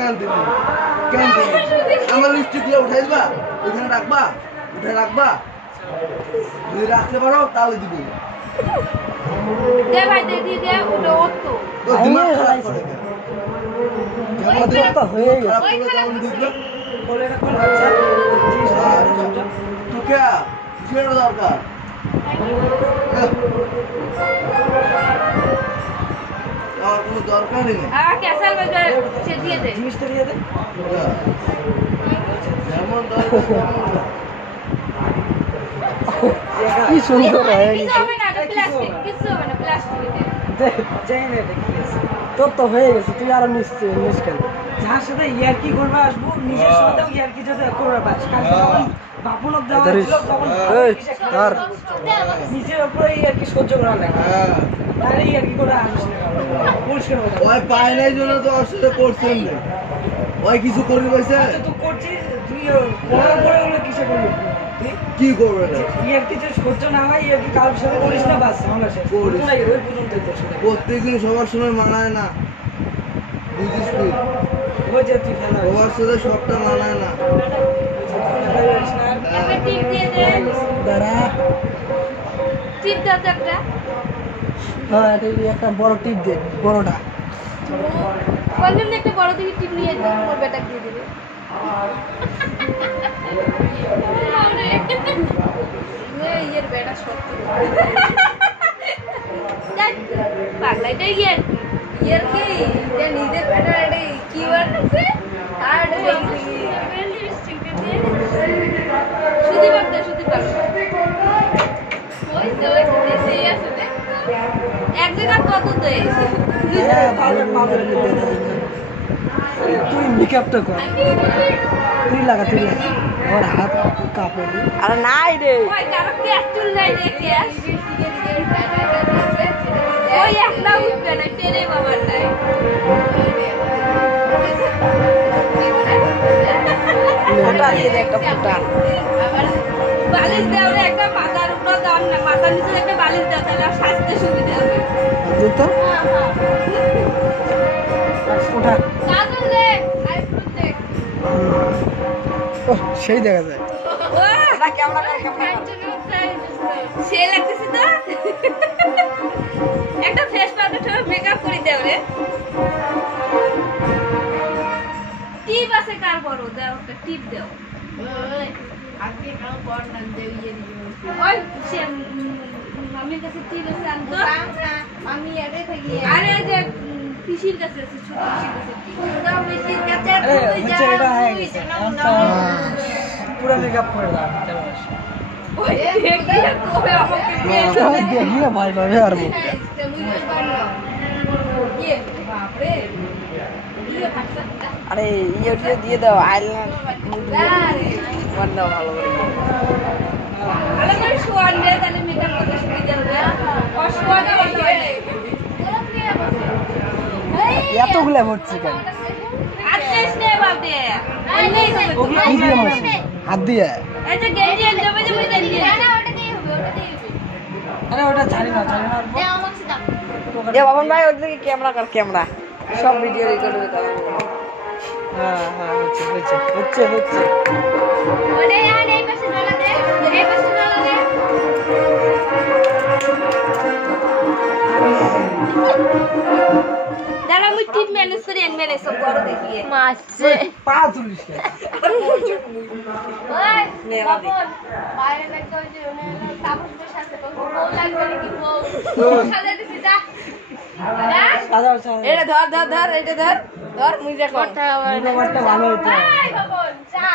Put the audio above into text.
কেন দিবি আমার লিপস্টিকগুলো উঠাই দিবা ওখানে রাখবা উঠে রাখবা যদি রাখতে পারো তাহলে দিব দে ভাই দে দিয়ে দে ওটা ওর তো দিমাগ খারাপ করে তো হয়ে গেছে খারাপ করে তখন দিবলো বলে না কোন বাচ্চা তো কে কিসের দরকার আমার কোনো দরকারই নেই ক্যাসাল বাজার সে দিয়ে দে জিনিসটা দিয়ে দে যেমন দরকার তেমন কি সুন্দর হয়ে কিছু গেছে হবে না এটা প্লাস্টিক কিছু হবে না প্লাস্টিক যাই না দেখি তোর তো হয়ে গেছে তুই আরো নিশ্চয় মুশকিল যার সাথে ইয়ার কি করবে আসবো নিজের সাথেও ইয়ার কি যদি করবে বাস বাপুনক দেওয়া ছিল তখন আর নিজের উপরে ইয়ার কি সহ্য করা লাগে আরে ইয়ার কি করে আসবে পরিষ্কার হয়ে যাবে ওই পায় নাই জন্য তো অসুবিধা করছেন না ওই কিছু করবি পয়সা তুই করছিস তুই পড়ার পরে ওগুলো কিসে করবি কি করবে না ইয়ার কি যদি সহ্য না হয় ইয়ার কি কারোর সাথে করিস না বাস আমরা শেষ করিস। ওই পর্যন্ত তোর সাথে প্রত্যেকদিন সবার সময় মানায় না বুঝিস তুই ওই যে তুই খেলা সবার সাথে সবটা মানায় না একটা টিপ দিয়ে দে দাঁড়া টিপ দাও তো একটা হ্যাঁ তুই একটা বড় টিপ দে বড়টা বললেন না একটা বড় দিকে টিপ নিয়ে দে ওর বেটা দিয়ে দিবে ইয়ের বেটা সত্যি পাগলা এটা ইয়ের কি যে নিজের বেটা এটা কি ওয়ার্ড আছে আর শুধু ভাবতে শুধু ভাবতে ওই তো সেই আছে এক জায়গা কত দেয় তুই মেকআপটা কর তুই লাগা আমার হাত কাঁপে আরে নাই রে ওই কারো ক্যাশ চুল নাই রে ক্যাশ ওই একটা উঠবে না টেনে বাবার নাই ফোটা দিয়ে দে একটা ফোটা আবার বালিশ দাও রে একটা মাথার উপর দাও না মাথার নিচে একটা বালিশ দাও তাহলে সাজতে সুবিধা হবে জুতো ওটা কাজল দে আইফোন দে সেই দেখা যায় সে লাগতেছে তো একটা ফেস পাউডার মেকআপ করে দাও রে টিপ আছে কার বড় দাও একটা টিপ দাও আগে কাও বড় না দেও ইয়ে ওই সে মামির কাছে টিপ আছে আনতো আমি আরে থাকি আরে যে পিসির কাছে আছে ছোট পিসির কাছে টিপ দাও পিসির কাছে তুই যা পুরো মেকআপ করে দাও চলো ওই দেখিয়ে কবে আমাকে দিয়ে দেখিয়ে ভাই ভাই আর মুখ ইয়ে বাপ রে ইয়ে ফাটা আরে ইয়ে দিয়ে দাও আইলাইনার বন্ধ ভালো করে আরে মানে শোয়ান রে তাহলে মেকআপ করতে সুবিধা হবে অশোয়ানে হয় এতগুলা ভরছি কেন আটকাইস নে বাপ রে অন্যই হবে তো কি দিয়ে মারছি হাত দিয়ে এই যে গেঞ্জি যাবে যে গেঞ্জি না ওটা দিয়ে হবে আরে ওটা ছাড়ি না দে আমাকে দাও এ বাবন ভাই ওদিকে ক্যামেরা কর ক্যামেরা সব ভিডিও রেকর্ড হবে তাহলে হ্যাঁ হ্যাঁ হচ্ছে ওরে আর এই পাশে ডলা দে এই পাশে ডলা দে দাঁড়া আমি টিপ ম্যানেজ করে এন ম্যানেজ সব বড় দেখিয়ে মাছে পা তুলিস ওই বাবন বাইরে লাগতে ওই যে তাপসের সাথে তো বউ লাগবে নাকি বউ সাজা দিছি যা এটা ধর এটা ধর মুই দেখো কথা ভালো হইতো ভাই বাবন চা